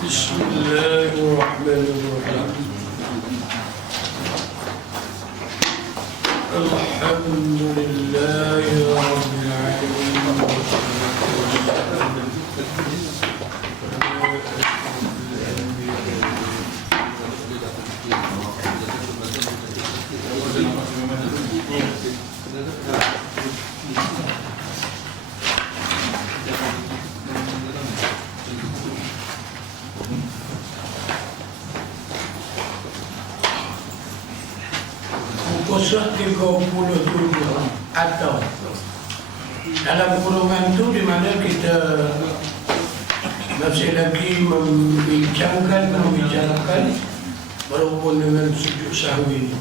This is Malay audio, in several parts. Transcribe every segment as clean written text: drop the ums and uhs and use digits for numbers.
بسم الله الرحمن الرحيم. الحمد لله رب العالمين. Surat 37 atau dalam kurungan itu di mana kita masih lagi membicarakan berhubung dengan sujud sahwi ini.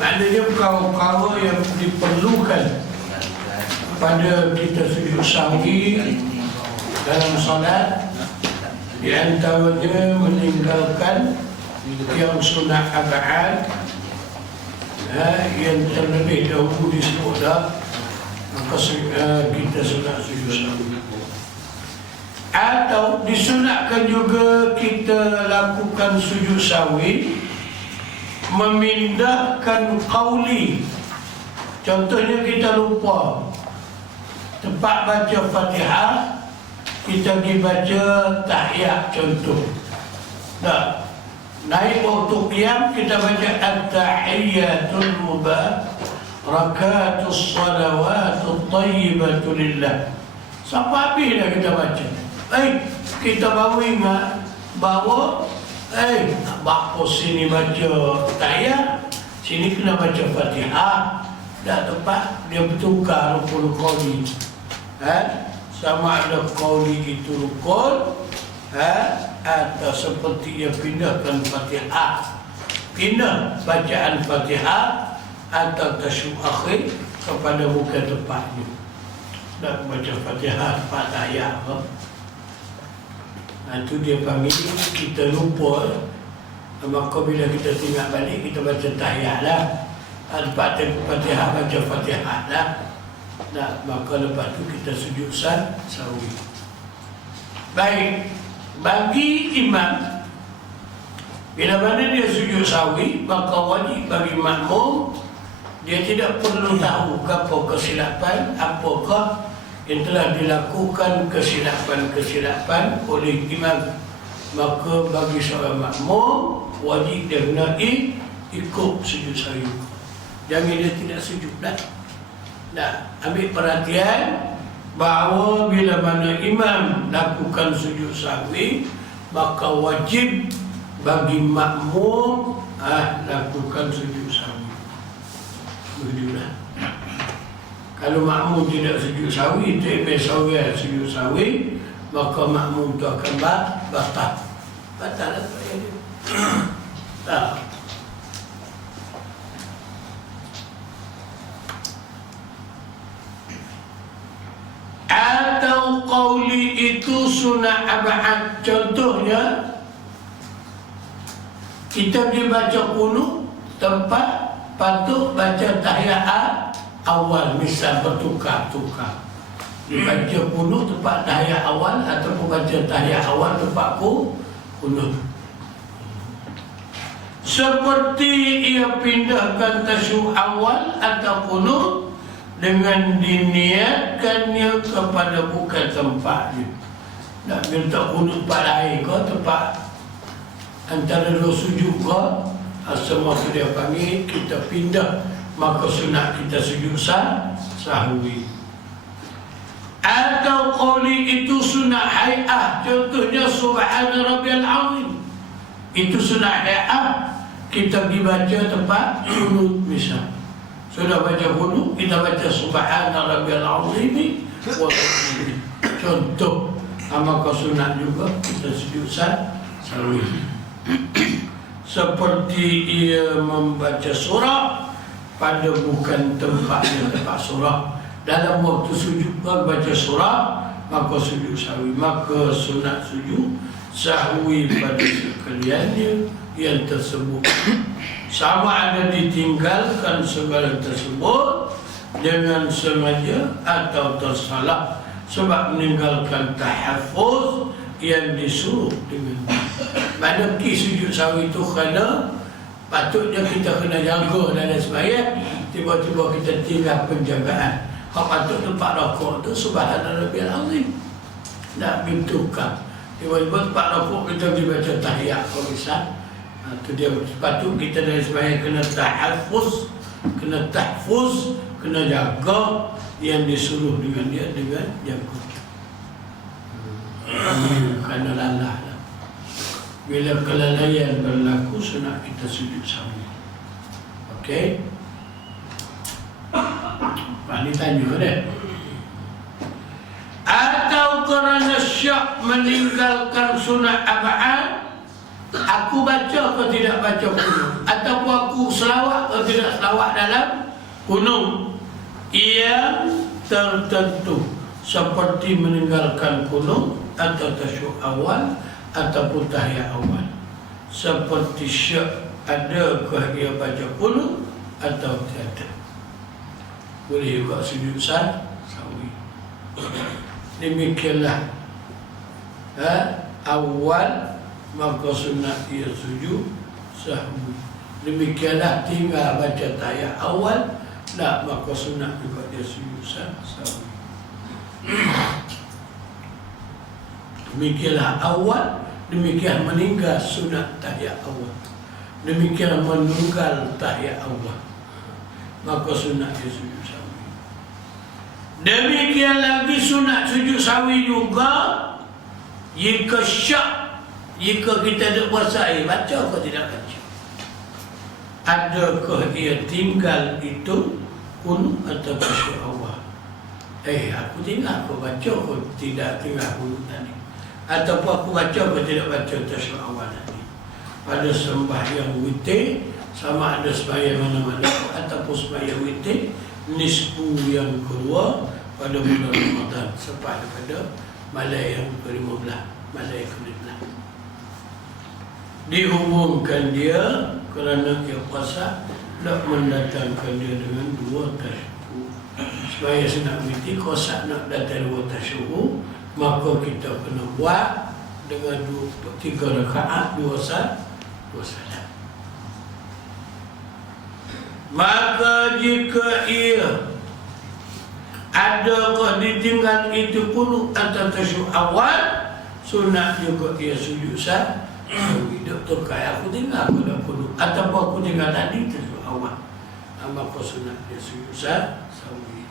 Maknanya perkara-perkara yang diperlukan pada kita sujud sahwi dalam solat, di antaranya meninggalkan yang sunat abad yang terlebih dahulu disebut dah, maka kita sunat sujud sahwi. Atau disunatkan juga kita lakukan sujud sahwi memindahkan qauli. Contohnya kita lupa tempat baca Fatihah, kita dibaca tahiyat contoh. Nah, naik waktu qiyam kita baca at-tahiyyatul mubarakatus salawatut thayyibatu lillah. Sampai habis dah kita baca. Kita baru ingat bahawa nak bapa sini baca tahiyat, sini kena baca Fatihah. Dah tempat dia bertukar rukun qauli. Sama ada qauli itu rukun atau seperti yang pindahkan Fatihah, pindah bacaan Fatihah atau tasyahud akhir kepada bukan tempatnya. Nak baca Fatihah tempat tahiyat itu dia panggil kita lupa. Maka bila kita tinggal balik kita baca tahiyat lah, tempat Fatihah baca Fatihah lah. Nah, maka lepas tu kita sujud sahwi. Baik, bagi imam bila mana dia sujud sahwi, maka wajib bagi makmum dia tidak perlu tahu apa kesilapan, apakah yang telah dilakukan kesilapan oleh imam. Maka bagi seorang makmum wajib dia kena ikut sujud sahwi. Jangan dia tidak sujud dah. Nah, ambil perhatian bahawa bila mana imam lakukan sujud sahwi, maka wajib bagi makmum lakukan sujud sahwi. Begitulah. Kalau makmum tidak sujud sahwi, sujud sahwi, maka makmum itu akan batal. Batal apa ya dia? Tak. Atau qauli itu sunat abad. Contohnya kita dibaca qunut tempat patut baca tahiyat awal, misal bertukar-tukar. Dibaca qunut tempat tahiyat awal ataupun baca tahiyat awal tempat qunut. Seperti ia pindahkan tasyahud awal atau qunut dengan diniatkannya kepada bukan tempatnya. Nak minta qunut tempat lain ke, tempat antara dua sujud ke, semua tu dia panggil kita pindah, maka sunat kita sujud sahwi. Atau qauli itu sunat hay'ah, contohnya subhana rabbiyal azim. Itu sunat hay'ah, kita dibaca tempat qunut misal. Sudah baca qunut, kita baca subhana rabbiyal azim. Contoh, maka sunat juga kita sujud sahwi. Seperti ia membaca surah pada bukan tempatnya, tempat surah. Dalam waktu sujud baca surah, maka sujud sahwi. Maka sunat sujud sahwi pada sekaliannya yang tersebut. Sama ada ditinggalkan segala tersebut dengan sengaja atau tersalah sebab meninggalkan tahaffuz yang disuruh dengan mana pergi sujud sahwi itu kerana patutnya kita kena jaga dalam sembahyang, tiba-tiba kita tinggal penjagaan. Hak patut tempat rokok tu subhanallahil azim nak bertukar, tiba-tiba tempat rokok kita dibaca tahiyat komisan. Itu dia patut kita dalam sembahyang kena tahfuz, kena jaga yang disuruh dengan dia dengan jaga. Kerana lalah lah. Bila kelalaian berlaku sunat kita sujud sahwi. Okey. Ini tanya deh. Atau kerana syak meninggalkan sunat abad, aku baca atau tidak baca kunung, ataupun aku selawat atau tidak selawat dalam kunung yang tertentu seperti meninggalkan kunung atau tasyahud awal ataupun tahiyat awal. Seperti syak, adakah ia baca kunung atau tiada? Boleh juga sujud sahwi. Demikianlah awal maka sunat ia sujud sahwi. Demikianlah tinggal baca tahiyat awal, nak maka sunat juga dia sujud sahwi. Demikianlah awal, demikian meninggal sunat tahiyat awal, demikian menunggal tahiyat awal, maka sunat dia sujud sahwi. Demikian lagi sunat sujud sahwi juga jika syak, jika kita ada puasa baca atau tidak baca, adakah ia tinggal itu kunung atau tasyahud awal. Aku tinggal, aku baca, aku tidak tinggal kunung tadi, ataupun aku baca, aku tidak baca tasyahud awal tadi. Pada sembahyang witir, sama ada sembahyang mana-mana ataupun sembahyang witir nisfu yang kedua pada bulan Ramadan sampai pada malam yang ke-15, malam yang ke-15. Dihubungkan dia kerana dia puasa nak mendatangkan dia dengan dua tasyahud. Supaya senang witir kosak nak datang dua tasyahud, maka kita kena buat dengan 3 rakaat, 2 salat. Maka jika ia adakah ditinggal itu kunut atau tasyahud awal, sunat juga ia sujud sahwi. Doktor kaya aku tinggal pada kunut ataupun aku tinggal tadi tasyahud awal, maka sunat ia sujud sahwi.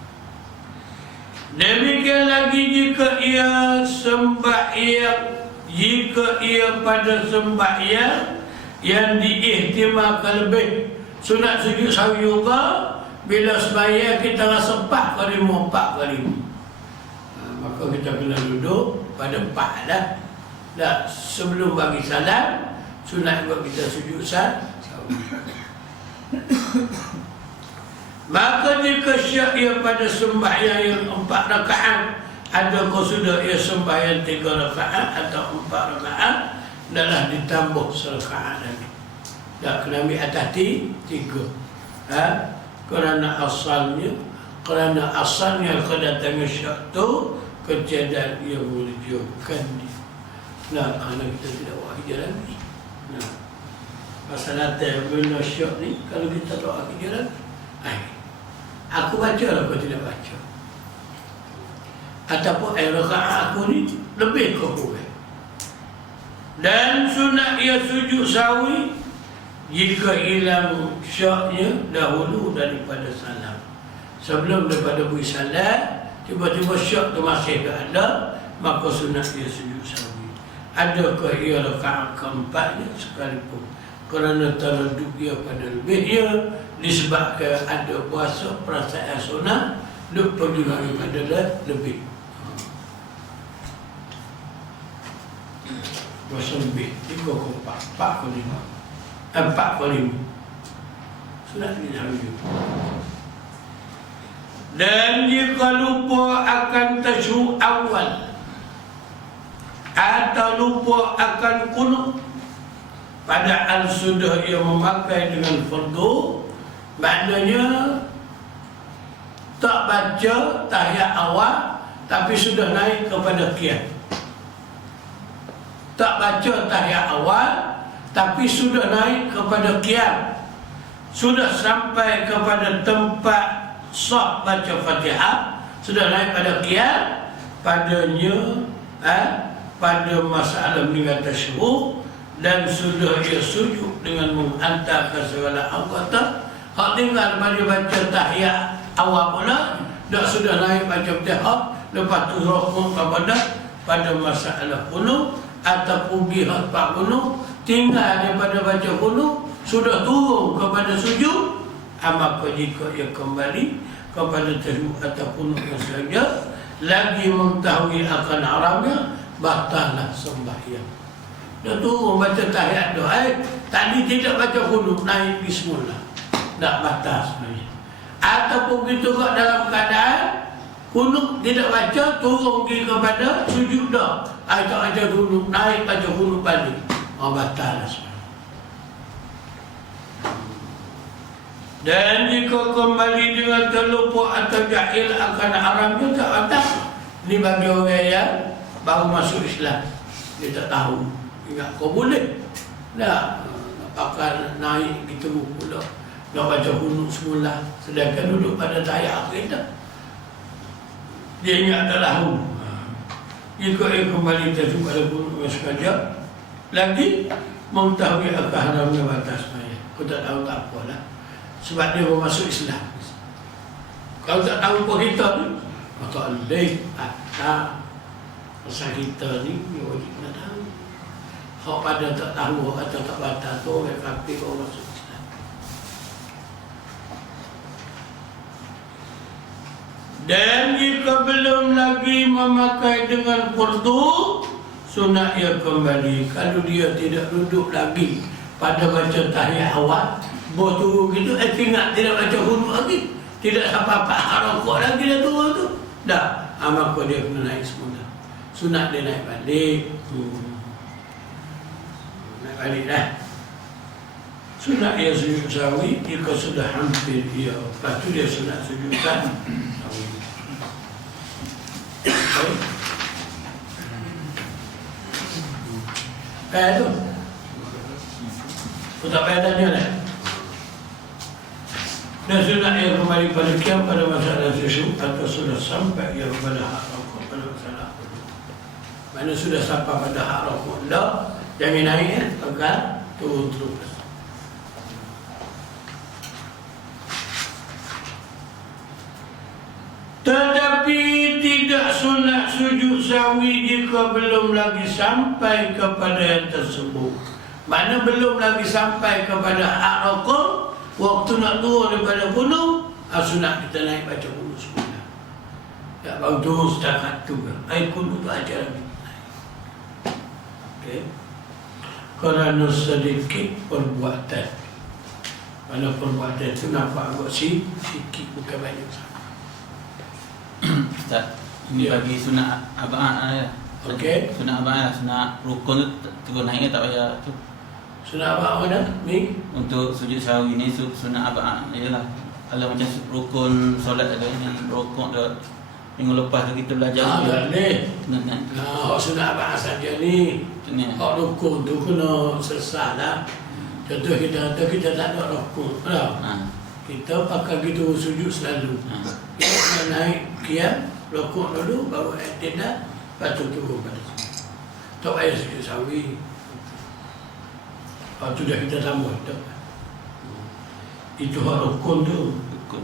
Demikian lagi jika ia sembahyang, jika ia pada sembahyang yang diihtimalkan lebih, sunat sujud sahwi juga bila sembahyang kita rasa 4 kali 4 kali. Maka kita kena duduk pada 4 dah. Dah sebelum bagi salam sunat buat kita sujud sahwi. Maka jika syak ia pada sembahyang yang 4 rakaat, adakah sudah ia sembahyang 3 rakaat atau 4 rakaat, adalah ditambah serakaat lagi. Dah kena ambil atas 3. Kerana asalnya kedatangan syak tu kejadian yang menunjukkan dia. Kerana kita tidak buat kerja lagi. Pasal datang benda syak ni, kalau kita tak buat kerja lagi, aku baca lah, aku tidak baca. Ataupun rakaat aku ni lebih ke kurang. Dan sunat ia sujud sahwi jika hilang syaknya dahulu daripada salam. Sebelum daripada beri salam, tiba-tiba syak tu masih tak ada, maka sunat ia sujud sahwi. Adakah ia rakaat keempatnya sekalipun, kerana tereduk ia pada lebihnya, disebabkan ada puasa perasaan sunat duk pergi daripada lebih. Puasa lebih 3 ke 4 ke 5, 4 ke 5 sunat ini sahwi. Dan jika lupa akan tasyahud awal atau lupa akan kunut, padahal sudah ia memakai dengan fardu, maknanya tak baca tahiyat awal tapi sudah naik kepada qiyam. Tak baca tahiyat awal tapi sudah naik kepada qiyam. Sudah sampai kepada tempat sah baca Fatihah, sudah naik pada qiyam, padanya pada masalah meninggal tasyahud, dan sudah ia sujud dengan menghantarkan segala anggota. Hak tinggal pada baca tahiyat awal pula, dah sudah naik baca Fatihah, lepas tu rukuk pada masalah qunut ataupun jihad pak qunut, tinggal daripada baca qunut sudah turun kepada sujud, maka jika ia kembali kepada tasyahud atau qunut saja, lagi mengetahui akan Arabnya, batalah sembahyang. Dia turun baca tahiyat doa, tadi tidak baca qunut, naik bismillah, tak batal sebenarnya. Ataupun begitu kat dalam keadaan qunut tidak baca, turun pergi kepada sujud dah, tak baca qunut, naik baca qunut balik, batal sebenarnya. Dan jika kembali dengan terlupa atau jahil akan Arabnya, tak batal. Ini bagi orang yang baru masuk Islam, dia tak tahu. Ingat kau boleh tak pakai naik gitu pula, nak baca qunut semula, sedangkan duduk pada tahiyat akhir dah. Dia ingat tak tahu. Jika ia kembali terjun pada qunut sekejap, lagi mengetahui akan haramnya batas sembahyang. Kau tak tahu tak apalah, sebab dia baru masuk Islam. Kalau tak tahu apa kita ni, tak boleh. Pasal kita ni, dia wajib nak tahu. Hak pada tak tahu, hak kata tak batal tu, orang kafir baru masuk Islam. Dan jika belum lagi memakai dengan fardu, sunat ia kembali. Kalau dia tidak duduk lagi pada baca tahiyat awal, bawa turun gitu, ingat tidak baca qunut lagi, tidak apa-apa harakah lagi dah turun tu, dah, maka dia kena naik semula. Sunat dia naik balik, naik balik dah. Sunat dia sujud sahwi jika sudah hampir dia, lepas tu dia sunat sujud sahwi. Tu kau tak payah tanya lah. Dan sudah ia kembali pada qiyam pada masalah tasyahud, atau sudah sampai ia kepada hak rukuk pada masalah qunut. Mana sudah sampai pada hak rukuk dah, jangan naik maka turun terus. Tetapi tidak sunat sujud sahwi jika belum lagi sampai kepada yang tersebut. Mana belum lagi sampai kepada hak rukuk, waktu nak turun daripada qunut, sunat kita naik baca qunut semula. Tak baru turun setakat tu ke. Air qunut tu ajar lagi. Okey. Kerana sedikit perbuatan. Mana perbuatan tu nampak agak sikit, bukan banyak sangat. Ustaz, ini bagi sunat abang ya. Okey. Sunat abang, sunat rukun tu turun naik tak payah tu. Sunat abang mana ni? Untuk sujud sahwi ni sunat abang ialah kalau macam rukun solat ada yang rukun dah minggu lepas tu kita belajar. Tak boleh. Nah, sunat abang saja ni. Hak rukun tu kena selesai lah. Contoh kita tak ada rukun. Kita pakai gitu sujud selalu. Kita kena naik qiyam, rukuk dulu, baru i'tidal, lepas tu turun pada sini. Tak payah sujud sahwi. Lepas tu dah kita tambah. Itu hak rukun tu. Rukun.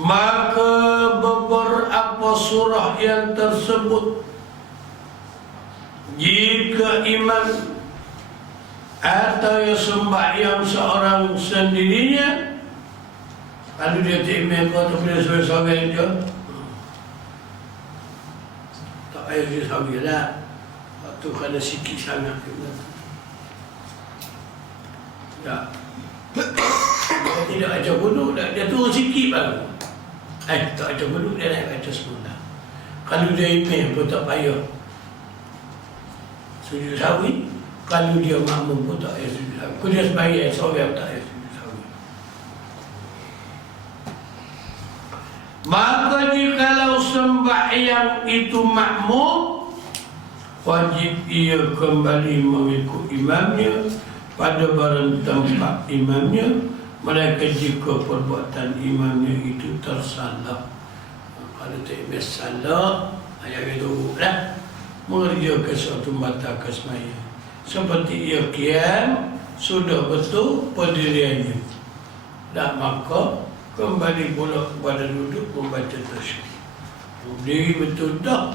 Maka beberapa surah yang tersebut, jika imam atau yang sembahyang seorang sendirinya, kalau dia tak imam kau tu boleh seorang-seorang dia, tak payah dia seorang lah. Waktu kena sikit sangat juga. Ya. Dia tidak baca qunut, dia turun sikit baru. Tak baca qunut, dia naik baca semula. Kalau dia imam pun tak payah sujud sahwi. Kalau dia makmum pun tak payah sujud sahwi. Kalau dia sembahyang seorang tak payah sujud sahwi. Maka jikalau sembahyang itu makmum, wajib ia kembali mengikut imamnya pada barang tempat imamnya, mereka jika perbuatan imamnya itu tersalah. Kalau tak salah, ayat itu lah mengerjakan suatu mata kesmaya. Seperti ia kiam sudah betul pendiriannya, dan maka kembali pula kepada duduk membaca tasyahud. Diri betul dah.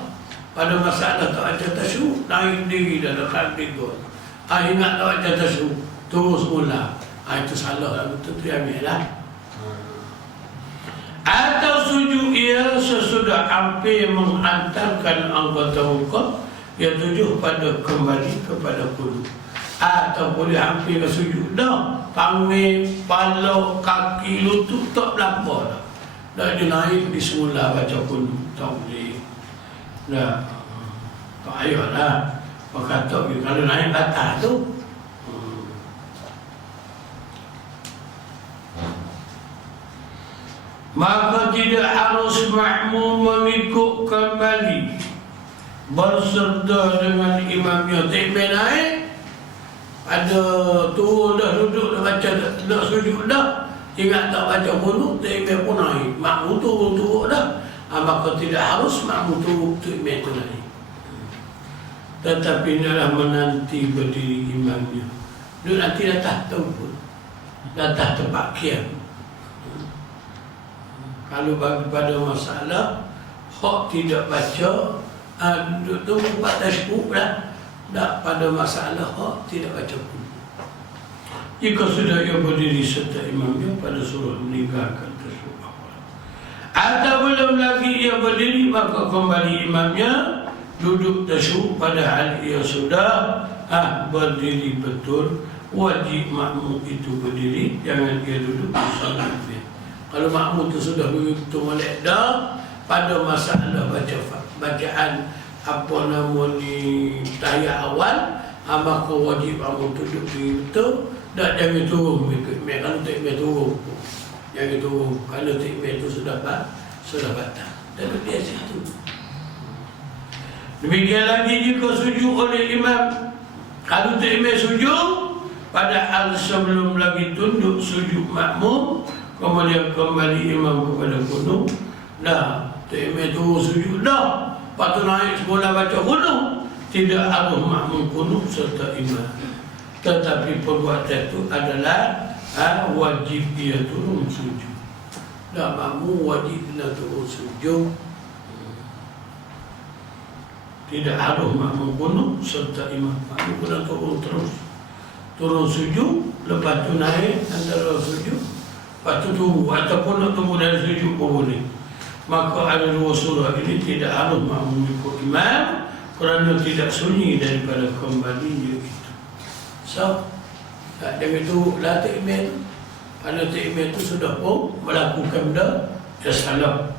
Pada masalah tak baca tasyahud, naik diri dah dekat tiga. Ingat tak baca tasyahud, terus mula. Itu salah lah, betul tu ambil lah. Atau sujud ia sesudah hampir menghantarkan anggota muka, ia tujuh pada kembali kepada kudu. Atau boleh hampir ke sujud dah, panggil, kepala, kaki, lutut tak berapa dah. Dah dia naik di semula baca kudu, tak boleh. Dah, tak payahlah. Kata kalau naik atas tu, maka tidak harus makmum mengikut kembali berserta dengan imamnya. Takbir naik, ada turun dah, duduk dah, baca dah, sujud dah, ingat tak baca kunut, takbir pun naik, makmum turun dah. Maka tidak harus makmum turun, takbir tu naik. Tetapi adalah menanti berdiri imamnya. Dia nanti datang tahu pun, datang tempat kiam. Kalau bagi pada masalah hak tidak baca, duduk tunggu 4 tasyahud lah. Tak pada masalah hak tidak baca pun. Jika sudah ia berdiri serta imamnya pada surah meninggalkan tasyahud awal, atau belum lagi ia berdiri, maka kembali imamnya duduk tasyahud pada hal ia sudah berdiri betul. Wajib makmum itu berdiri, jangan ia duduk bersama. Kalau makmum itu sudah begitu molek dah pada masalah bacaan apa nama ni tahiyat awal, maka wajib makmum duduk begitu. Tak jangan turun mengikut imam. Kalau takbir turun, jangan turun. Kalau takbir itu sudah batal. Dan dia situ. Demikian lagi jika sujud oleh imam. Kalau takbir sujud, padahal sebelum lagi tunduk sujud makmum, kemudian kembali imam kepada kunut. Dah, takbir turun sujud dah. Lepas tu naik semula baca kunut. Tidak harus makmum kunut serta imam. Tetapi perbuatan itu adalah wajib dia turun sujud. Dah, makmum wajib kena turun sujud. Tidak harus makmum kunut serta imam. Makmum kena turun terus. Turun sujud, lepas tu naik antara sujud, lepas tu tunggu, ataupun nak tunggu dari sujud pun boleh. Maka ada dua surah ini tidak harus makmum ikut imam, kerana tidak sunyi daripada kembalinya itu. So, jangan tu lah takbir tu. Pada takbir tu sudah pun melakukan benda dia salah.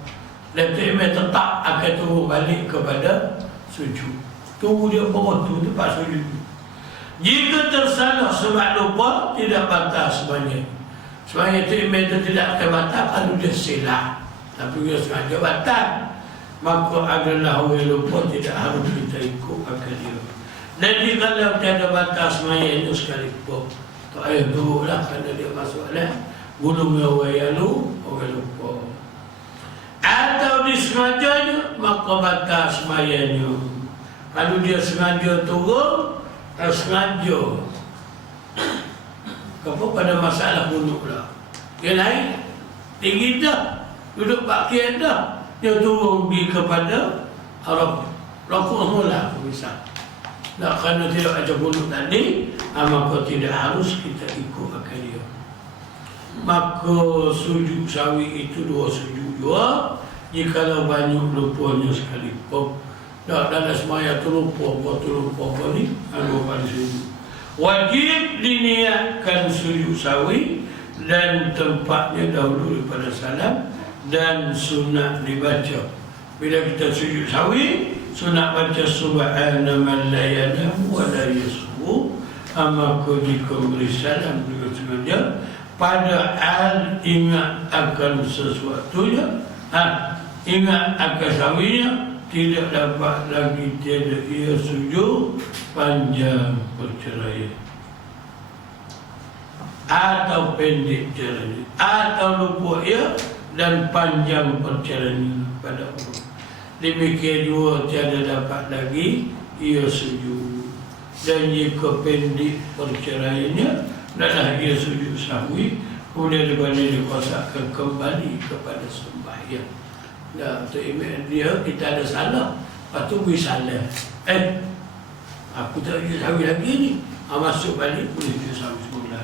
Dan takbir tetap akan turun balik kepada sujud. Tunggu dia beruntung tempat sujud. Jika tersalah sebab lupa, tidak batal sebanyak. Sebanyak takbir itu tidak akan batal kalau dia silap. Tapi dia sengaja batal, maka adalah orang lupa, tidak harus kita ikut akan dia. Dan jika tiada batal sebanyak itu sekalipun, tak payah turutlah kerana dia masuk lah gulung orang lupa. Atau disengajanya, maka batal semayanya. Kalau dia sengaja turun, sengaja apa pada masalah bunuh lah, dia naik tinggi dah, duduk pakaian dah, dia turun pergi kepada rokok mula misal. Tak kerana tidak ada bunuh tadi, maka tidak harus kita ikut akan dia. Maka sujud sawi itu dua sujud juga. Jikalau banyak lupanya sekalipun, tak dalam semaya tu lupa apa ni, dua kali sujud. Wajib diniatkan sujud sawi dan tempatnya dahulu daripada salam, dan sunat dibaca. Bila kita sujud sawi, sunat baca subhana man la yanamu wa la yasbu. Maka jika beri salam dengan sengaja, padahal ingat akan sesuatunya, Ingat akal sawinya tidak dapat lagi tiada ia sujud panjang perceraian atau pendek ceraian atau lupa ia dan panjang perceraian pada Allah. Demikian dua tiada dapat lagi ia sujud, dan jika pendek perceraiannya adalah ia sujud sahwi, kemudian boleh dikuasakan kembali kepada sembahyang. Nah, untuk imam dia kita ada salah, lepas tu beri salah. Aku tak sujud sahwi lagi ni. Masuk balik boleh sujud sahwi semula.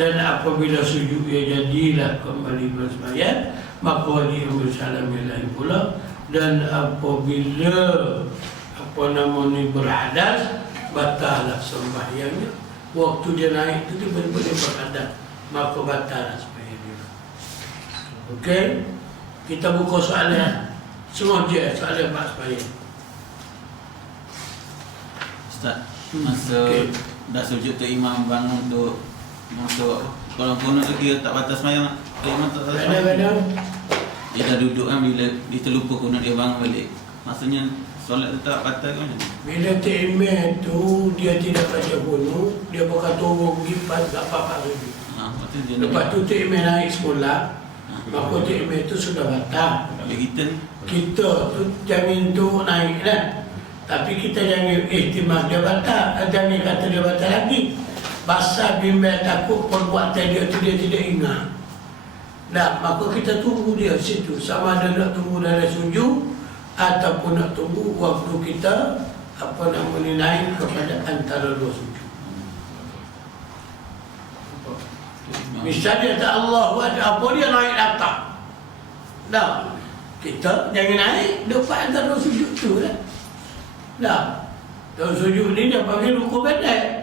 Dan apabila sujud ia jadilah kembali bersembahyang, maka wajib bersalam yang lain pula. Dan apabila berhadas, batallah sembahyangnya. Waktu dia naik tu dia boleh berhadas, maka batallah sembahyang dia. Okey? Kita buka soalan. Semua je soalan Pak sembahyang. Ustaz, masa dah sujud tu imam bangun tu masuk kalau kono tu dia tak batas sembahyang, imam tak batas sembahyang. Kadang-kadang Dia dah duduk kan, bila dia terlupa kono dia bangun balik, maksudnya solat tu tak batal kan macam ni? bila imam tu dia tidak baca kunut, dia bukan turun pergi tak apa-apa lagi. Lepas tu imam naik semula, maka imam tu sudah batal. Bila kita ni Kita tu jangan tu naik lah, tapi kita jangan ihtimal dia batal, jangan kata dia batal lagi. Pasal bimbang takut perbuatan dia tu dia tidak ingat. Nah, maka kita tunggu dia situ, sama ada nak tunggu dari sujud ataupun nak tunggu waktu kita naik kepada antara dua sujud. Misalnya tak Allah buat apa dia naik datang. Dah, kita jangan naik depan antara dua sujud tu lah. Dah, dalam sujud ni dia panggil rukuk pendek.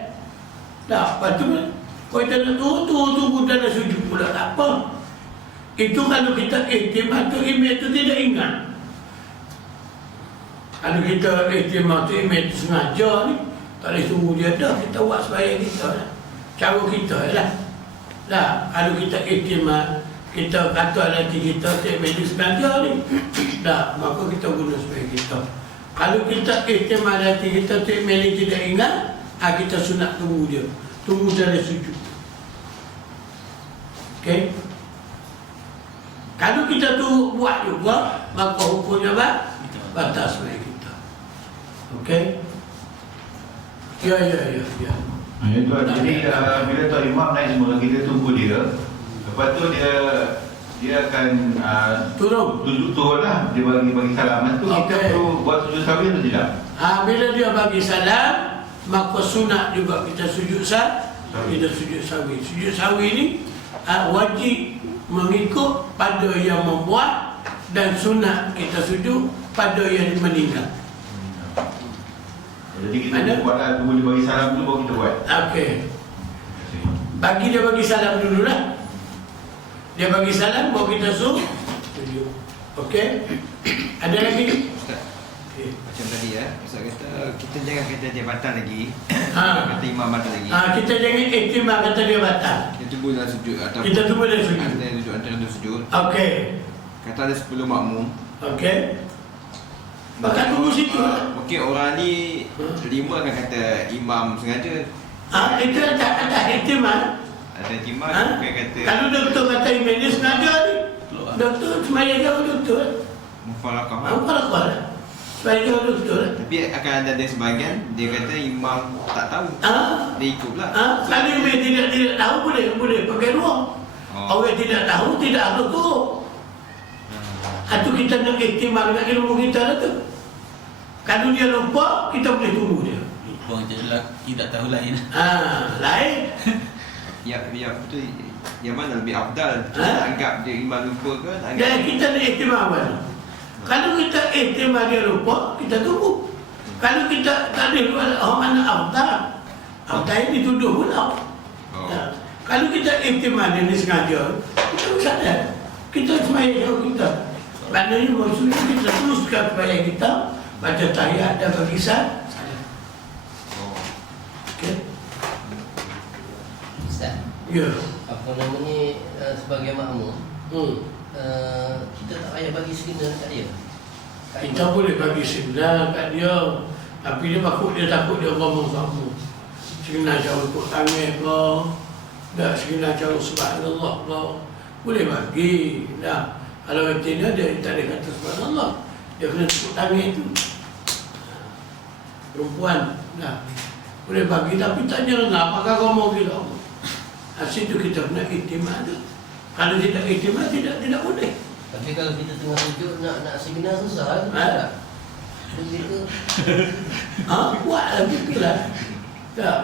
Dah, lepas tu kita nak tunggu dalam sujud pula tak apa. Itu kalau kita ihtimal tu imam tu tidak ingat. Kalau kita ihtimal tu imam tu sengaja ni, tak boleh tunggu dia dah, kita buat sembahyang kita lah. Cara kita lah. Dah, kalau kita ihtimal, kita kata hati kita imam tu sengaja ni, dah, maka kita guna sembahyang kita. Kalau kita ihtimal hati kita imam ni tidak ingat, kita sunat tunggu dia, tunggu dari sujud. Okey? Kalau kita tu buat juga, maka hukumnya batas sembahyang kita. Okey? Ya. Itu jadi bila tuan imam naik semula, kita tunggu dia. Lepas tu dia akan turun lah, dia bagi salam. Itu kita perlu buat sujud sahwi atau tidak? Bila dia bagi salam, maka sunat juga kita sujud kita sujud sahwi. Sujud sahwi ni wajib mengikut pada yang membuat, dan sunat kita sujud pada yang meninggal. Jadi kita buatlah, tunggu dia bagi salam dulu baru kita buat. Okey. Bagi dia bagi salam dululah. Dia bagi salam baru kita sujud. Okey. Ada lagi? Ustaz. Macam tadi Ustaz kata kita jangan kata dia batal lagi. Kata imam batal lagi. Kita jangan ihtimal kata dia batal. Kita tunggu dalam sujud atau Kita tunggu dalam sujud. Antara sujud. Okey. Kata ada 10 makmum. Okey. Maka tunggu situ. Mungkin orang ni 5 akan kata imam sengaja. Itu ada ihtimal. Ada imam bukan kata Kalau doktor kata imam dia sengaja ni, doktor semaya jauh doktor. mufalakah. Mufalakah lah. Semaya jauh doktor. Tapi akan ada sebahagian dia kata imam tak tahu. Dia ikut pula. Kalau imam tidak tahu boleh pakai ruang. Orang tidak tahu tidak ada tu. Itu kita nak ihtimal dengan ilmu kita lah tu. Kalau dia lupa, kita boleh tunggu dia. lupa tidak tahu lain. Lain. Ya betul. Yang mana lebih afdal? Kita anggap dia imam lupa ke? Dan kita nak ihtimal awal. Kalau kita ihtimal dia lupa, kita tunggu. Kalau kita tak boleh lupa, mana afdal? Afdal ini dituduh pula. Kalau kita ihtimal dia ni sengaja, kita sadar. Kita semayang kita. Maknanya maksudnya kita teruskan supaya kita baca tahiyat dan bagi salam. Okey. Ustaz, Ya. apa namanya, sebagai makmum, Kita tak payah bagi signal kat dia. Kita boleh bagi signal kat dia, tapi dia takut dia ngomong kamu. Signal cara untuk tangan ke, tak signal cara subhanallah ke, boleh bagi. Nah, kalau artinya dia tak ada kata subhanallah, dia kena tepuk tangan itu. Perempuan, nah, boleh bagi tapi tak jangan apakah kau mau bilang. Asyik itu kita kena iktimad tu. Kalau tidak iktimad tidak boleh. Tapi kalau kita tengah sujud nak signal susah kan? Begitu. Buat lagi pula. Tak.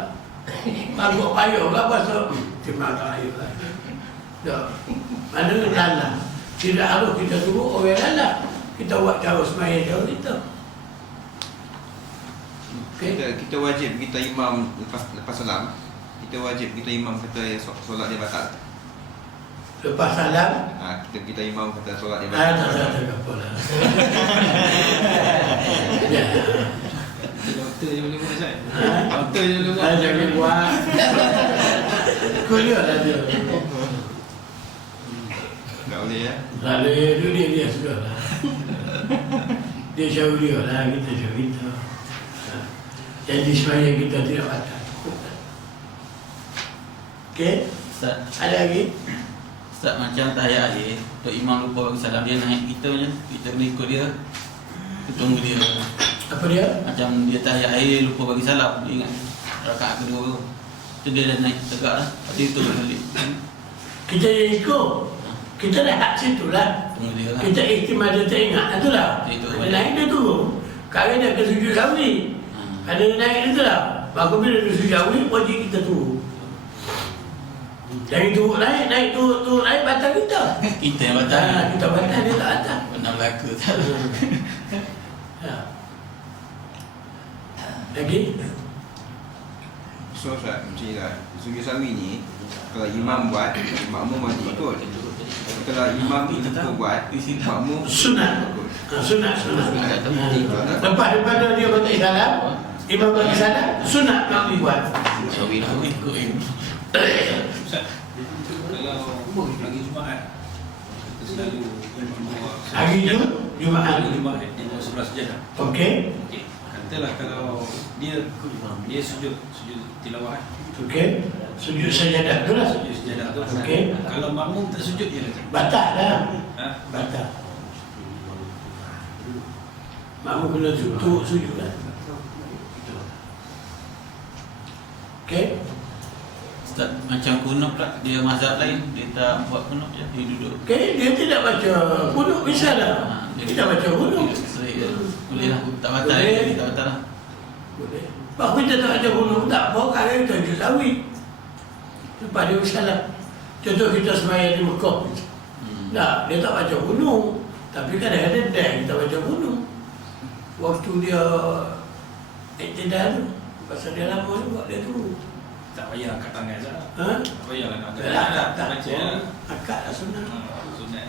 Bagus payah lah pasal terima kasih lah. Tak. Mana lalah. Tidak harus kita suruh orang lalah. Kita buat cara semaya cara kita. Kita wajib kita imam lepas salam. Kita wajib kita imam kata solat dia batal. Lepas salam, kita imam kata solat dia tak batal. apa lah. Doktor je boleh buat Ustaz. Doktor je boleh buat. Jangan buat. Kuliah lah dia. Tak boleh ya. Lalu dia sudah lah. Dia jauh dia lah, kita jauh kita. Jadi semaya kita tidak batal. Okey? Ustaz, Ada lagi? Ustaz macam tahiyat akhir, Tok Imam lupa bagi salam, dia naik kita je, kita kena ikut dia. Kita tunggu dia. Apa dia? Macam dia tahiyat akhir lupa bagi salam, dia ingat rakaat kedua tu. Tu dia dah naik tegak lah. Lepas tu turun balik. Kita yang ikut. Kita dah hak situ lah. Tunggu dia lah. Kita iktimad dia tak ingat. Itulah. Itu Dia naik dia turun. Kalau dia ke sujud sawi. Kalau dia naik dia tu lah. Maka bila dia sujud sawi, wajib kita turun. Dari turun naik turun naik, batal kita. Kita yang batal. Kita batal, dia tak batal. Benar belaka tak? Ya. Lagi? So Ustaz, macam ni lah. Sujud sawi ni, kalau imam buat, makmum wajib ikut. Kalau imam itu buat, makmum Sunat. ikut. Sunat. Lepas Daripada dia bagi salam, imam bagi salam, sunat makmum buat. Sawi lah ikut ilmu. Ustaz, kalau lagi Jumaat kita selalu Hari Jumaat. Jumaat dia bawa sebelah sejadah. Okey. Okey. Katalah kalau dia sujud tilawah. Okey. Sujud sajadah tu lah. Sujud sejadah tu. Okey. Kalau makmum tak sujud dia kata. Batal lah. Ha? Batal. Makmum kena tutup sujud lah. Okey. Ustaz, macam kunut pula, dia mazhab lain, dia tak buat kunut je, dia duduk. Okey, dia tidak baca kunut, bisa lah. Dia tidak baca kunut. Boleh lah, tak batal Boleh. dia, tak batal lah. Boleh. Bahawa kita tak baca kunut, tak apa, kalau kita sujud sawi. Lepas dia bersalam. Contoh kita sembahyang di Mekah. Tak, dia tak baca kunut. Tapi kadang-kadang kita baca kunut. Waktu dia iktidal tu, pasal dia lama juga, dia turun. Tak payah angkat tangan Ustaz. Ha? Tak payah lah nak angkat Tak, tangan. tak. Baca lah. Akad lah sunnah. Sunat.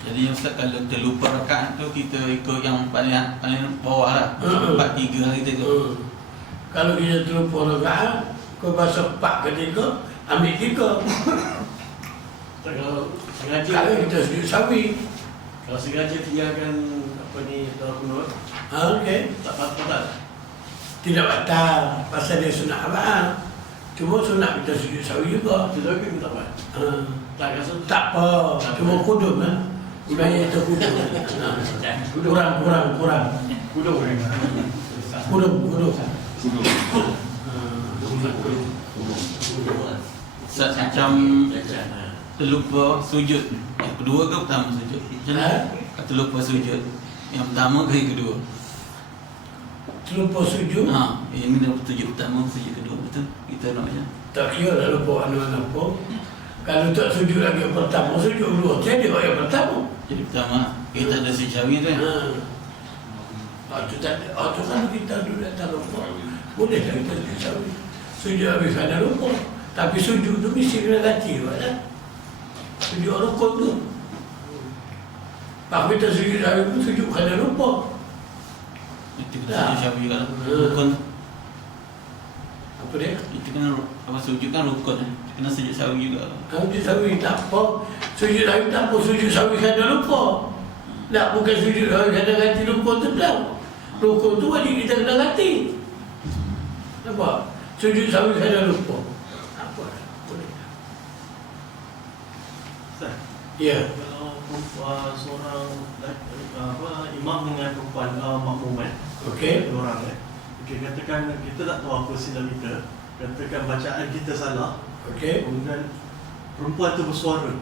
Jadi Ustaz, kalau terlupa rakaat tu, kita ikut yang paling bawah lah. 4-3 lah kita ikut. Kalau kita terlupa rakaat, kau baca 4 ke 3, ambil 3. Kalau sengaja, Kalau kita sujud sawi. kalau sengaja tinggalkan apa ni doa kunut, Okey. tak batal. Tidak batal. Pasal dia sunat abang. Cuma sunat kita sujud sawi juga. Itu lagi pun tak buat. Tak rasa Tak apa. Cuma kudum lah. Sebenarnya itu kudum. Kurang. kudu orang. Kudum. Ustaz, macam terlupa sujud, yang kedua ke pertama sujud? Macam mana? Terlupa sujud, yang pertama ke yang kedua? Terlupa sujud. Yang mana sujud pertama, sujud kedua, betul? Kita nak macam Tak kira lah lupa mana-mana pun. Kalau tak sujud lagi yang pertama, sujud kedua. Jadi yang pertama. jadi pertama, kita ada sujud syawi tu kan? Itu tak ada. Itu kan kita dulu tak lupa. Boleh lah kita sujud sawi. Sujud habis ada lupa. Tapi sujud tu mesti kena ganti lah. Sujud rukun tu. Pak kita sujud sawi pun sujud kena lupa. Itu kena sujud syawi juga rukun. Apa dia? Itu kena apa sujud kan rukun. Kena sujud syawi juga. Sujud sawi tak apa. Sujud sawi tak apa. Sujud sawi kadang lupa. Tak, bukan sujud sawi kadang ganti rukun tu tak. Rukun tu wajib kita kena ganti. Nampak? Sujud sawi kadang lupa. Apa? Boleh. Ustaz, Ya. kalau seorang imam dengan perempuan makmum Okey. dua orang okey, katakan kita tak tahu apa silap kita, katakan bacaan kita salah, Okey. kemudian perempuan tu bersuara,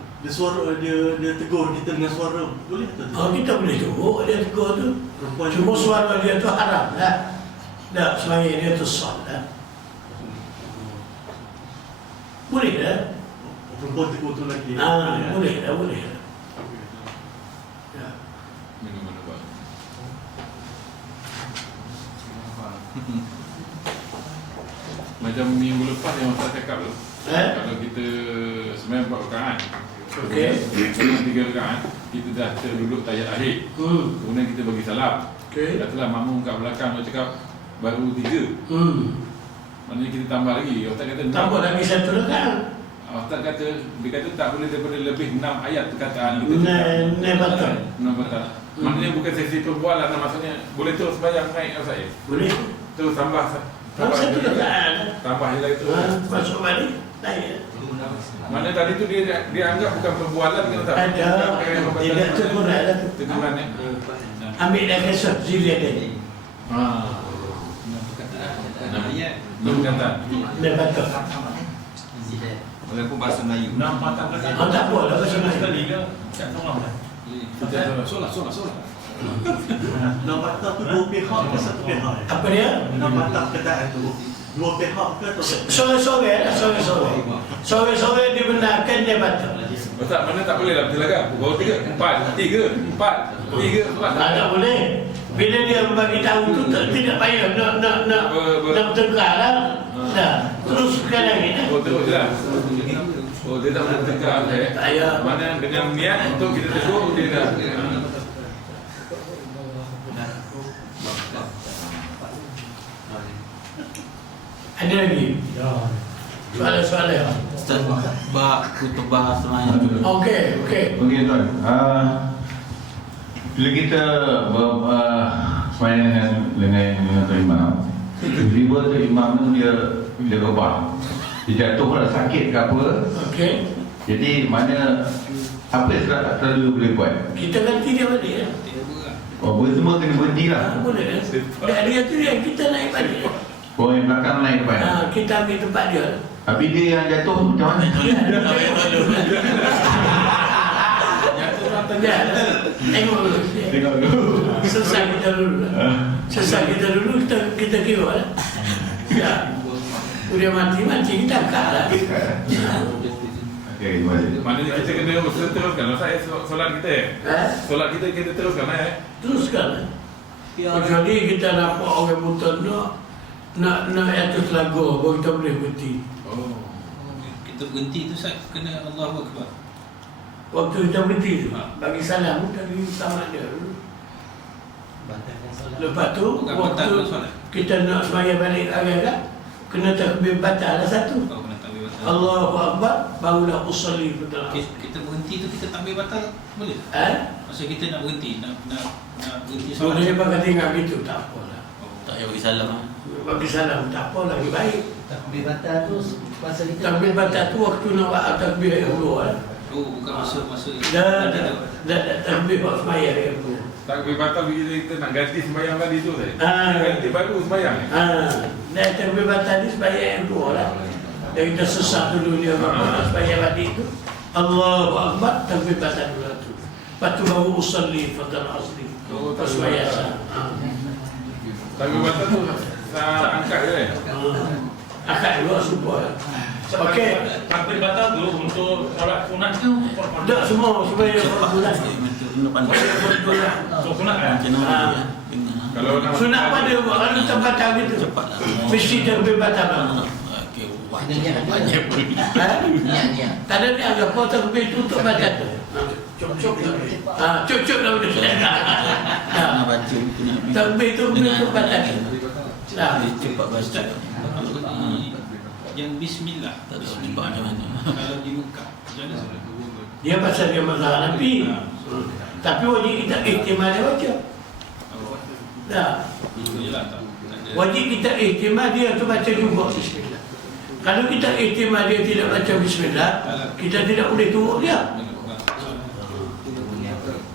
dia tegur kita dengan suara, boleh tak tu? Kita boleh tunggu dia tegur tu. Perempuan Cuma tu- suara dia tu haram lah. Tak, semaya dia tu sah lah. Boleh lah. perempuan tegur tu lagi. Boleh lah, boleh lah. Ya. Mana-mana buat. Macam minggu lepas yang Ustaz cakap tu, kalau kita sembahyang 4 rakaat, Okey. Sebelum 3 rakaat, kita dah terduduk tahiyat akhir. Kemudian kita bagi salam. Okey. Katalah makmum kat belakang dia cakap baru 3. Maknanya kita tambah lagi. Ustaz kata Tambah lagi satu rekan. Ustaz kata, dia kata tak boleh daripada lebih 6 ayat perkataan kita. Nai batal. 6 batal. Maknanya bukan sesi perbualan lah, maksudnya boleh terus sembahyang naik Ustaz ya? Boleh. Terus tambah Satu rekan. tambah lagi tu. Masuk balik. Naik. Mana tadi tu dia anggap bukan perbualan kan Ustaz? Ada. Tidak teguran lah tu. Teguran ya. Ambil dah kesot zilid dia. Belum kata. Nai batal. Walaupun bahasa Melayu. Tak apa lah pasal Melayu. Solat. Nak batal tu dua pihak ke satu pihak? Apa dia? Nak batal keadaan tu dua pihak ke atau Sore-sore lah, sore-sore. Sore-sore dibenarkan dia batal. Ustaz, mana tak boleh lah bersilakan. Baru 3, 4, 3, 4. Tak boleh. Bila dia bagi tahu tu tidak payah nak bertengkar lah. Dah, teruskan lagi dah. Oh, terus je lah. Oh, dia tak boleh bertengkar. Tak payah. Mana dengan niat untuk kita tegur, dia dah. Ada lagi? Soalan-soalan. Ustaz khutbah semayang juga. Okey. Okey tuan. Bila kita sembahyang dengan tuan imam, tiba-tiba tuan imam tu dia rebah. Dia jatuh lah sakit ke apa. Okey. Jadi mana apa yang selalu boleh buat? Kita ganti dia balik lah. Oh, semua kena berhenti lah. Boleh lah. Dia tu yang kita naik balik. Orang yang belakang naik depan. Kita ambil tempat dia. Tapi dia yang jatuh macam mana? Tengok dulu. Tengok dulu. Selesai kita dulu. Kita kira lah. Ya. Udah mati kita angkat lah. Okey, terima kasih. Maknanya kita kena teruskan. Ustaz, solat kita solat kita teruskan Teruskan. Kecuali kita nampak orang buta nak atas lagu, baru kita boleh berhenti. Oh. Kita berhenti tu Ustaz kena Allahu Akbar. Waktu kita berhenti tu, bagi salam dari tamat dia dulu. Batalkan solat. Lepas tu, Bukan waktu batalkan solat. kita nak sembahyang balik agak-agak, kena takbir batal lah satu. Kau kena takbir batal. Allahu Akbar, barulah usalli betul. Kita berhenti tu kita takbir batal boleh? Maksud kita nak berhenti, nak berhenti solat. Boleh pakai tinggal gitu, tak apalah. Tak payah bagi salam lah. Bagi salam, tak apa lagi baik. Takbir batal tu pasal kita Takbir batal tu waktu nak buat takbir yang keluar. Oh, bukan masa Dah takbir buat sembahyang yang keluar. Takbir batal bila kita nak ganti sembahyang tadi tu saya. Ah. Ganti baru sembahyang. Dah takbir batal ni sembahyang yang keluar lah. Dan kita sesak dulu dia sembahyang balik tu. Allahu Akbar, takbir batal dulu tu. Lepas tu baru usalli fadal asli. Lepas sembahyang sah. Takbir batal tu angkat je Akad dulu supaya. Okey. Takbir batal tu untuk solat sunat tu. Tak semua sembahyang bulan. Kena pandai. So sunat kan? Macam mana dia dengar. Kalau nak Sunat pada buat kalau tempat gitu. Cepatlah. Mesti takbir batal. Okey, Niat. wajib. niat. Tak ada ni agak kau takbir tu untuk batal tu. Cocok tak? Cocok dah boleh. Nak baca buku Nabi. Takbir tu Dengan- betul batal. Nah, Dia cepat baca. Yang bismillah. Tak tahu cepat macam mana. Kalau di Mekah, macam mana? dia pasal dia mazhab Hanafi. Tapi wajib kita ihtimal dia baca. Dah. Itu je lah, tak ada. Wajib kita ihtimal dia tu baca juga bismillah. Kalau kita ihtimal dia tidak baca bismillah, kita tidak boleh turut dia.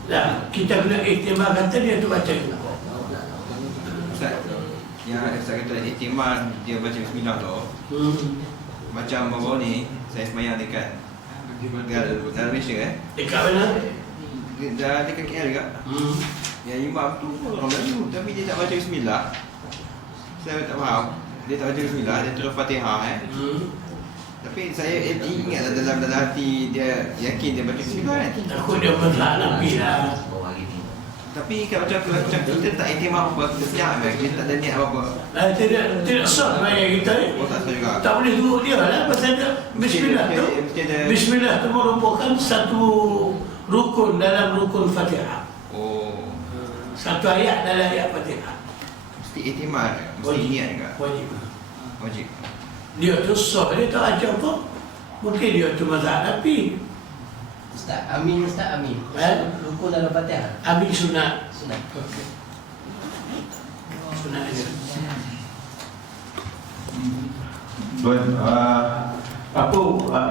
Dah, kita kena ihtimal kata dia tu baca juga. Ustaz, yang Ustaz kata ihtimal dia baca bismillah tu, macam bawah ni saya semayang dekat dalam Malaysia Dekat mana? dekat KL juga. Yang imam tu orang Melayu tapi dia tak baca bismillah. Saya tak faham. Dia tak baca bismillah, dia terus Fatihah Tapi saya ingat dalam hati dia yakin dia baca bismillah kan. Takut dia mazhab Hanafi lah. Tapi kalau macam kita tak ihtimam apa, kita senyap kan, kita tak ada niat apa-apa. Tidak sah semayang kita ni. Oh tak saya juga. Tak boleh turut dia lah pasal dia bismillah tu. Bismillah tu merupakan satu rukun dalam rukun Fatihah. Oh, Satu ayat dalam ayat Fatihah. mesti ihtimam, mesti niat juga. Wajib. Wajib. Dia tu sah, dia tak ajar apa. Mungkin dia tu mazhab Hanafi. Ustaz, amin Ustaz, amin. Rukun dalam Fatihah. Ambil sunat. Sunat. Okey. Sunat dia. Tuan,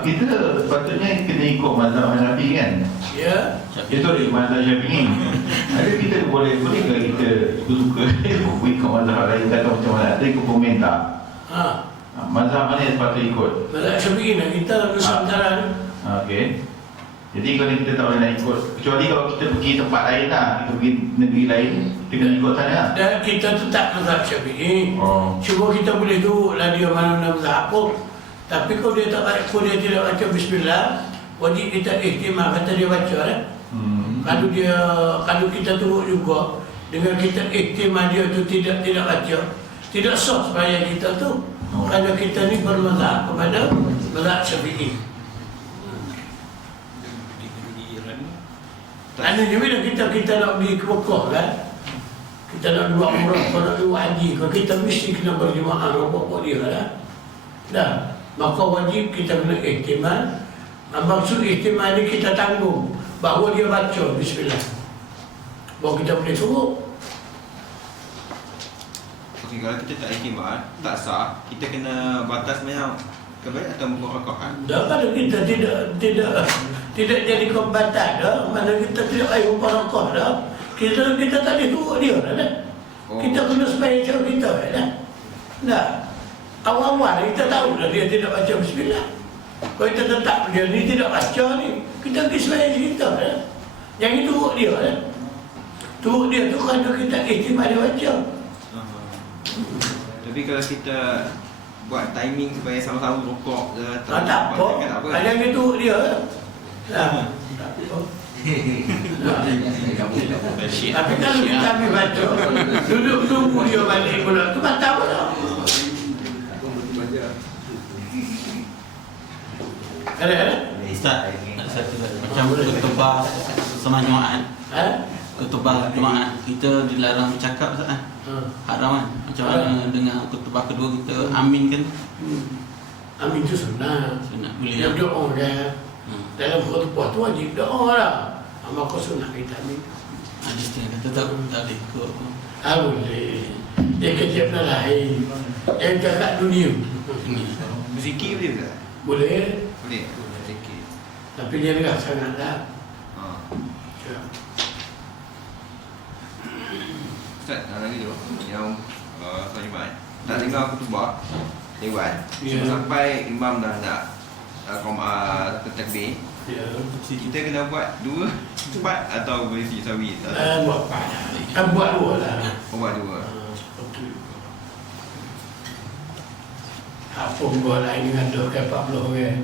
kita sepatutnya kena ikut mazhab Hanafi kan? Ya. Itu dia mazhab Syafi'i. Ada kita boleh ke kita suka-suka ikut mazhab lain tak tahu macam mana. Ada ikut pemerintah. Mazhab mana yang sepatutnya ikut? Mazhab Syafi'i lah kita Nusantara ni. Okey. Jadi kalau kita tak boleh nak ikut, kecuali kalau kita pergi tempat lain lah, kita pergi negeri lain, kita kena ikut sana lah. Dan kita tetap mazhab Syafi'i. Oh. Cuma kita boleh turut lah dia mana mazhab apa. Tapi kalau dia tak baca, dia tidak baca bismillah, wajib kita ihtimal kata dia baca lah. Kalau kita turut juga dengan kita ihtimal dia tu tidak baca, tidak sah sembahyang kita tu. Kerana kita ni bermazhab kepada mazhab Syafi'i. Kerana bila kita nak pergi ke Mekah kan, kita nak buat umrah, kalau nak buat haji, kalau kita mesti kena berjemaah apa-apa dia lah. Dah, maka wajib kita kena ihtimal. Maksud ihtimal ni kita tanggung bahawa dia baca bismillah. Bahawa kita boleh suruh. Okey, kalau kita tak ihtimam, tak sah, kita kena batas semayang kebaik atau mufarakah? Dah kalau kita tidak jadi kombatan dah, mana kita tidak air mufarakah dah, kita tak boleh turut dia dah. Kita kena sembahyang cara kita dah. Dah. Awal-awal kita tahu dah dia tidak baca bismillah. Kalau kita tetap dia ni tidak baca ni, kita pergi sembahyang kita dah. Yang itu turut dia dah. Turut dia tu kerana kita ihtimal dia baca. Tapi kalau kita buat timing supaya sama-sama rokok ke Tak apa. tak apa. Yang itu turut dia dah. Tapi kalau kita ambil baca, duduk tunggu dia balik pula, tu batal pula. Ada? Ustaz, ada satu lagi. Macam khutbah semalam Jumaat. Khutbah Jumaat kita dilarang bercakap Ustaz kan? Haram kan? Macam mana dengan khutbah kedua kita amin kan? Amin tu sunat. Sunat boleh Dia lah. doa kan. Dalam khutbah tu wajib doa lah. Maka sunat kita amin. Ada setengah kata tak boleh ikut apa. Boleh. Dia kerja benda lain. Yang cakap dunia. Berzikir boleh tak? Boleh. Boleh. Berzikir. Tapi dia dengar sangat lah. Ustaz, lagi dulu yang solat Jumaat tak dengar khutbah lewat sampai imam dah nak takbir. Kita kena buat dua cepat atau berisi sawi? Buat apa? Buat dua lah. Buat dua. Apa buat lain dengan dua ke 40 orang.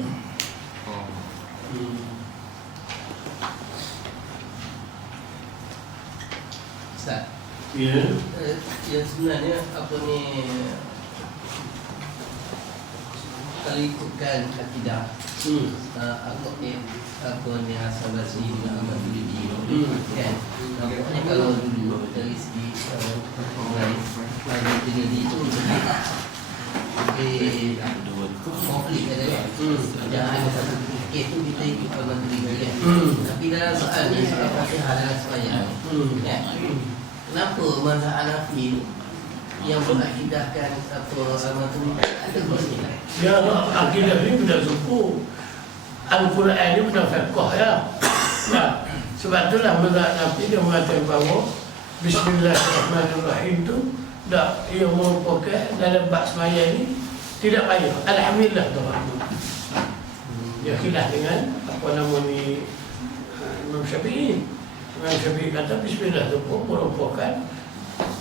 Ustaz. Ya. Yang sebenarnya apa ni, kalau ikutkan akidah apa ni Hasan Basri dengan Ahmad Turidi kan, nampaknya kalau dulu dari segi Ahmad Turidi itu lebih konflik kan, jangan ada satu kes tu kita ikut Ahmad Turidi kan, tapi dalam soal ni soal Fatihah dalam sembahyang kan, kenapa mazhab Hanafi yang berakidahkan apa Ahmad Turidi ada masalah? Ya, akidah ni benda suku. Al-Quran ni benda fiqh ya. Nah, sebab itulah mazhab Hanafi dia mengatakan bahawa Bismillahirrahmanirrahim tu dah ia merupakan dalam bab sembahyang ni tidak payah. Alhamdulillah Tuhan. Dia khilaf dengan apa nama ni Imam Syafi'i. Imam Syafi'i kata Bismillah tu merupakan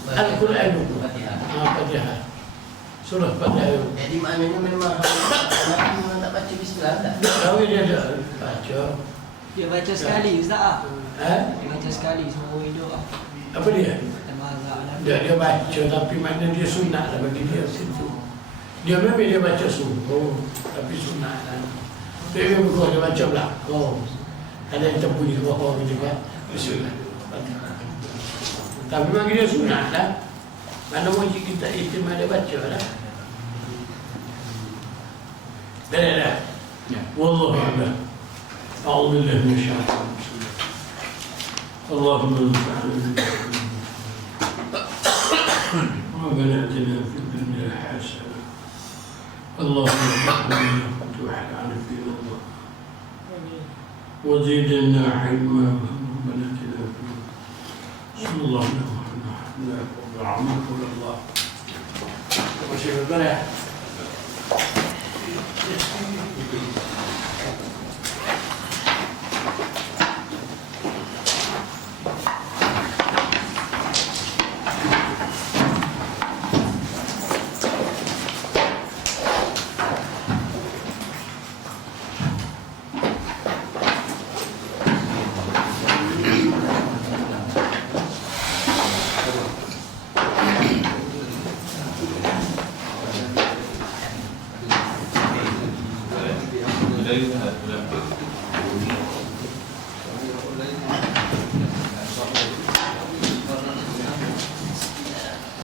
Al-Quran itu. Fatihah. Surah Fatihah. Jadi maknanya memang Hanafi memang tak baca Bismillah tak? Tak tahu dia ada baca. Dia baca sekali Ustaz. Dia baca sekali semua hidup. Apa dia? Dia baca tapi mana dia sunat lah bagi dia situ. Dia memang dia baca subuh tapi sunat lah. Dia memang dia baca belakang. Ada yang terbunyi ke bawah gitu kan. Bismillah. Tapi bagi dia sunat lah. Mana wajib kita istimewa dia baca lah. Dah. Wallahu a'lam. A'udzubillahi minasyaitanir rajim. Allahumma ربنا اتنا في الدنيا حسنه اللهم افتح لنا فتوحا على دين الله وزدنا علما ربنا اتنا في صلى الله عليه وسلم ورحمه الله وشكرا. Dari